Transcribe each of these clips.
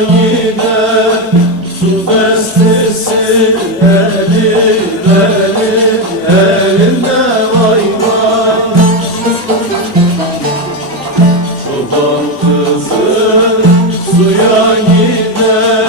gider Su bestesi eli eli elinde vay vay. Çoban kızı suya gider.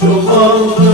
Çoban,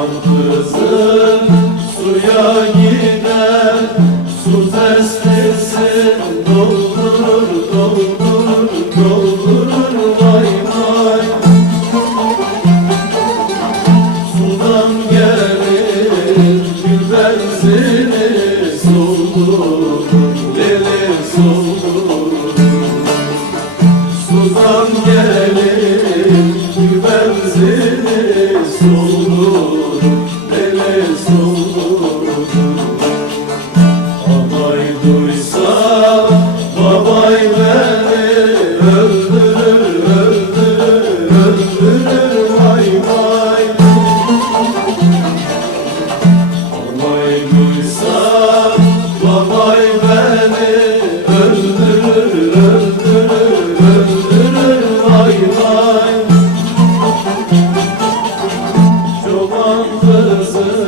Aman kızım suya gider Su testesi doldurur doldurur doldurur vay vay. Sudan gelir gül benzini soldurur Deli soldurur. Sudan yalnızım.